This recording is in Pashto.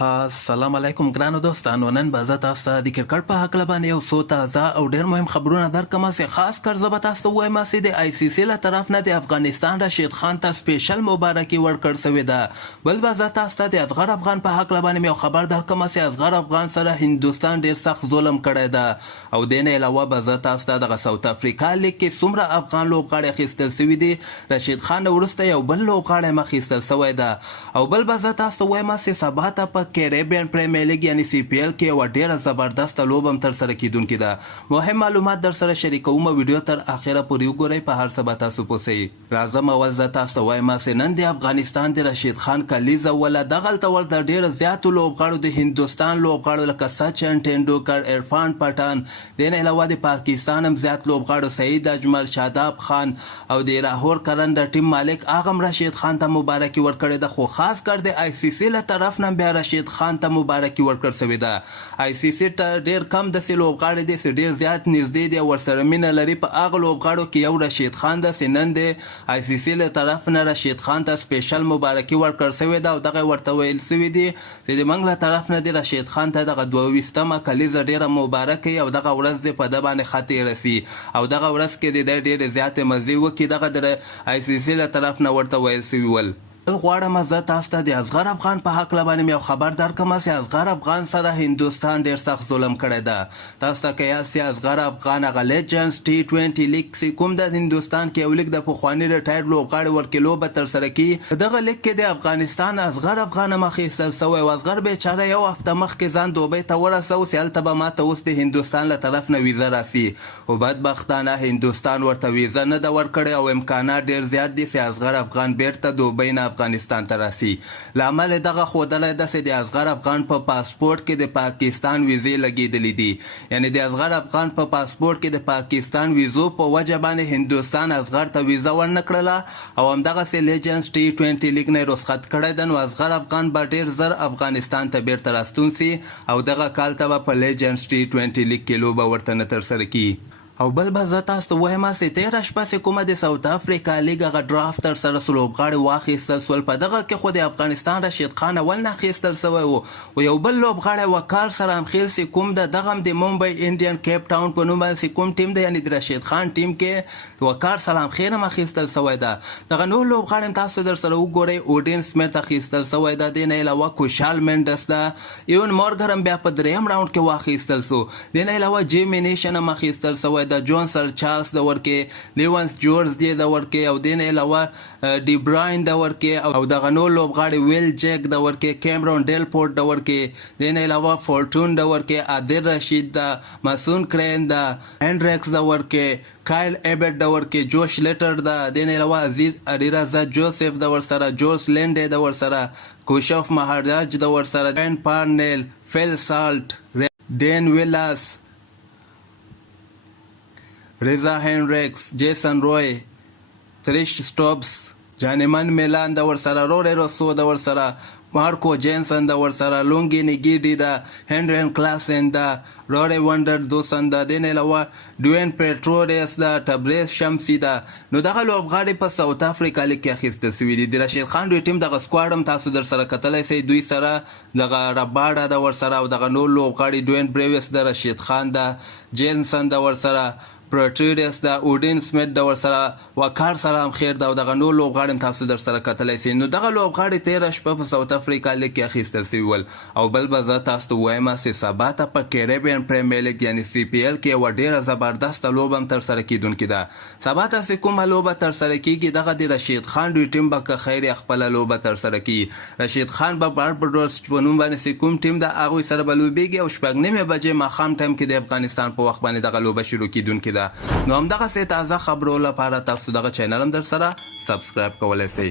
السلام علیکم ګرانو دوستانو. نن به زه تاسو ته د کرکټ په هکله باندې یو څو تازه او ډېر مهم خبرونه درکړم چې خاص کر زه به تاسو ته ووایم چې د آی سی سی له طرف نه د افغانستان رشید خان ته سپیشل مبارکي ورکړل شوې ده. بل به زه تاسو ته د اصغر افغان په هکله باندې یو خبر درکړم چې اصغر افغان سره هندوستان ډېر سخت ظلم کړی ده او دې نه علاوه به زه تاسو ته دغه ساوت افریقا لیګ کې څومره افغان لوبغاړي اخیستل شوي دي. رشید خان نه وروسته یو بل لوبغاړی هم اخیستل شوی ده او بل به زه تاسو ته ووایم چې سبا ته په کیریبین پریمیر لیګ یعنی سی پی ایل کې یوه ډېره زبردسته لوبه هم ترسره کیدونکې ده. مهم معلومات در سره شریکوم. ویډیو تر اخره پورې وګورئ. په هر څه به تاسو پوه سئ. راځم اول زه تاسو ته وایم چې نن د افغانستان د رشید خان کلیزه وله دغلته ورته ډېرو زیاتو لوبغاړو د هندوستان لوبغاړو لکه سچن ټینډولکر، عرفان پټان، دې نه علاوه د پاکستان هم زیات لوبغاړو سعید اجمل، شاداب خان او د لاهور کرنده ټیم مالک هغه هم رشید خان ته مبارکي ورکړې ده. خو خاص کر د آی سی سی له طرف نه بیا رشید خان ته مبارکي ورکړل شوې ده. آی سی سی ته ډېر کم داسې لوبغاړي دي چې ډېر زیات نږدې دي او ورسره مینه لري. په هغه لوبغاړو کې یو رشید خان ده چې نن د آی سی سی له طرف نه رشید خان ته سپیشل مبارکي ورکړل شوې ده او دغه ورته ویل شوي دي چې د موږ له طرف نه د رشید خان ته دغه 22مه کلیزه ډېره مبارکه او دغه ورځ دې په ده باندې ښه تېره سي او دغه ورځ کې د دی ډېرې زیاتې مزې وکړي. دغه د آی سی سی له طرف نه ورته ویل شوي ول. بل غواړم زه تاسو ته د اصغر افغان په هکله باندې یو خبر درکړم چې اصغر افغان سره هندوستان ډېر سخت ظلم کړی ده. تاسو ته که یاست چې اصغر افغان هغه لیجنډز T20 لیګ چې کوم د هندوستان کې یو لیګ د پخواني ریټایر لوبغاړي ورکې لوبه ترسره کړي. دغه لیګ کې د افغانستان اصغر افغان هم اخیستل شوی و. اصغر بیچاره یو هفته مخکې ځان دوبۍ ته ورسو چې هلته به ماته اوس د هندوستان له طرف نه ویزه راسي خو بدبختانه هندوستان ورته ویزه نه ده ورکړې او امکانات ډېر زیات دي چې اصغر افغان بیرته دوبۍ نه افغانستان ته راسي. لامل دغه ښودلی ده چې د اصغر افغان په پاسپورټ کې د پاکستان ویزې لګېدلې دي. یعنې د اصغر افغان په پاسپورټ کې د پاکستان ویزو په وجه باندې هندوستان اصغر ته ویزه ورنه کړله او همدغسې لیجنډز T20 لیګ نه یې رخصت کړی ده. نو اصغر افغان به ډېر زر افغانستان ته بیرته راستون سي او دغه کال ته به په لیجنډز T20 لیګ کې لوبه ورته نه ترسره کړي. او بل به زه تاسو ته ووایم چې تېره شپه چې کومه د ساوت افریقا لیګ هغه ډرافت ترسره سو لوبغاړي واخیستل سول. په دغه کې خو د افغانستان رشید خان اول نه اخیستل سوی و او یو بل لوبغاړی وقار سرامخیل چې کوم ده دغه هم د ممبئی انډین کیپ ټاون په نوم باندې چې کوم ټیم ده یعنې د رشید خان ټیم کې وقار سرامخیل هم اخیستل سوی ده. دغه نور لوبغاړي هم تاسو در سره وګورئ. اودین سمیت اخیستل سوی ده. دې نه علاوه کوشال مینډس ده. ایون مورګر هم بیا په درېیم راونډ کې واخیستل سو. دې نه علاوه جیمی نیشن هم اخیستل سوی ده. جون سر چارلز د ورکې، لیونس جورج دی د ورکې او دې نه علاوه ډي براین د ورکې او دغه نور لوبغاړي ویل جیک د ورکې، کیمرون ډیلپورټ د ورکې، دې نه علاوه فورټون د ورکې، عادل رشید د، مسون کرین د، هینډریکس د ورکې، کایل ایبټ د ورکې، جوش لیټر د، دې نه علاوه اډیرازا جوزف د ورسره، جوس لینډې د ورسره، کوشف مهاراج د ورسره، بین پارنیل، فیل سالټ، ډین ویلاس، ریزا هینډریکس، جیسن روی، تریش سټوبس، جانیمن میلان د ورسره، روري روسو د ورسره، مارکو جینسن د ورسره، لونګي نیګیډي د، هنرین کلاسن د، روري وندر دوسن د، دې نه علاوه ډوین پیټروریس د، تبریز شمسي د. نو دغه لوبغاړي په ساوت افریقا لیګ کې اخیستل سوي دي. د رشید خان دوی ټیم دغه سکواډ هم تاسو در سره کتلی سئ. دوی سره دغه رباډه د ورسره او دغه نور لوبغاړي ډوین بریویس د، رشید خان د، جینسن د ورسره، پروټریډس د، اودین سمیت د ورسره، وقار سلام خیر د او دغه نور لوبغاړي هم تاسو در سره کتلی سئ. نو دغه لوبغاړي تېره شپه په ساوت افریقا لیګ کې اخیستل سوي ول. او بل به زه تاسو ته ووایم چې سبا ته په کیریبین پریمیر لیګ یعنې سی پی ایل کې یوه ډېره زبردسته لوبه هم ترسره کیدونکې ده. سبا ته چې کومه لوبه ترسره کیږي دغه د رشید خان دوی ټیم به که خیر خپله لوبه ترسره کړي. رشید خان به باربډوس په نوم باندې چې کوم ټیم ده هغوی سره به لوبېږي او 6:30 بجې ماښام ټایم کې د افغانستان په وخت باندې دغه لوبه شروع کیدونکې ده. نو همدغسې تازه خبرو لپاره تاسو دغه چینل هم در سره سبسکرایب کولی سئ.